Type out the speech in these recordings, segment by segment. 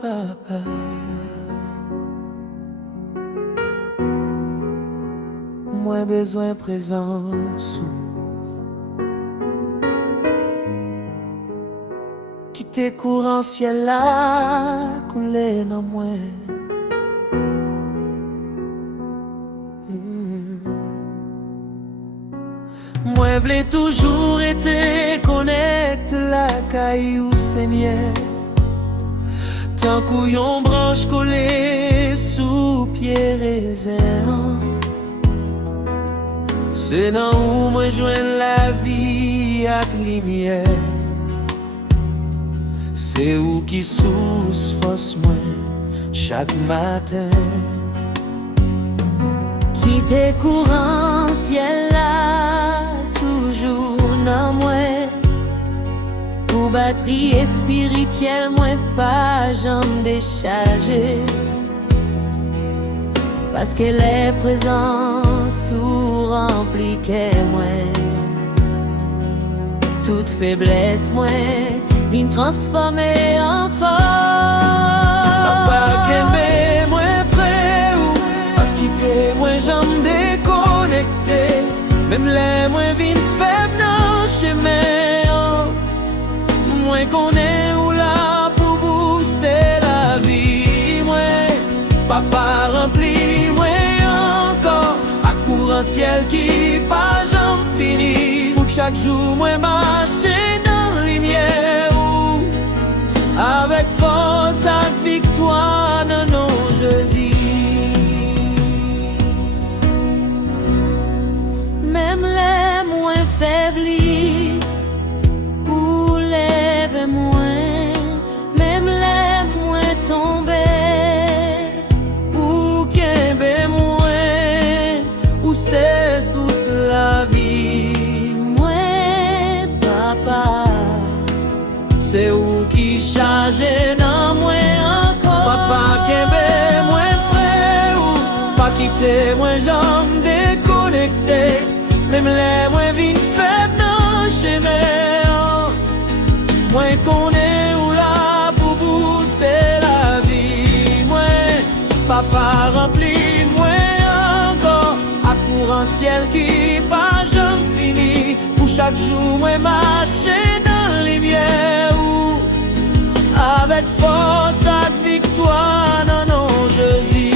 papa. Moins besoin présence quitter courant ciel là couler dans moi. Moi v'lais toujours été connecte la caillou Seigneur. Tant couillon branche collée sous pied réserve. C'est dans où moi joins la vie avec lumière. C'est où qui source force moi chaque matin. Quitter courant ciel là toujours dans moi. Pour batterie et spirituelle moi pas jamais déchargé. Parce qu'elle est présente sous rempli qu'est moi. Toute faiblesse moi vient transformer en force. Papa qu'aimé moi près ou pas quitter moi jamais déconnecté. Même les moi vient faible dans chemin. Moi connais où là pour booster la vie. Moi papa rempli moi encore à courant ciel qui pas jamais fini. Pour que chaque jour moi marcher dans lumière avec force et victoire dans nos Jésus. Même les moins faiblis ou lève moins, même les moins tombés Ou qu'aimé moins, ou c'est sous la vie. moi papa. C'est où qui charge dans moi encore. Papa qu'aimé moins près ou pas quitter moi jamais déconnecté. Même les moins vines faibles dans le chemin. Moi connais où là pour booster la vie. Moi papa rempli moi encore à courant ciel qui pas jamais fini. Pour chaque jour moi marcher dans les lumières avec force et victoire dans nos Jésus.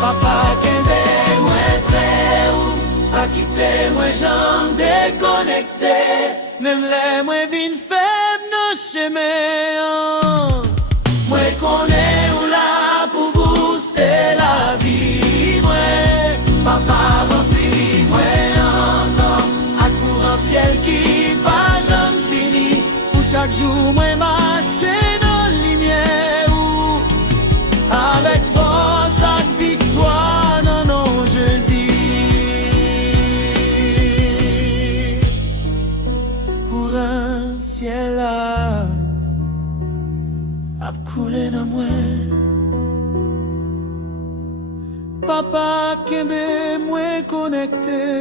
Papa qu'aimé moi près ou pas quitter moi jamais déconnecté. Même les moi vines faibles nos chemins. Moi connais où là pour booster la vie. Moi papa rempli moi encore à courant ciel qui pas jamais fini. Pour chaque jour moi marcher dans la lumière avec force et victoire dans nos Jésus. Pour un ciel là a coulé dans moi. Papa qu'aimé moi connecté.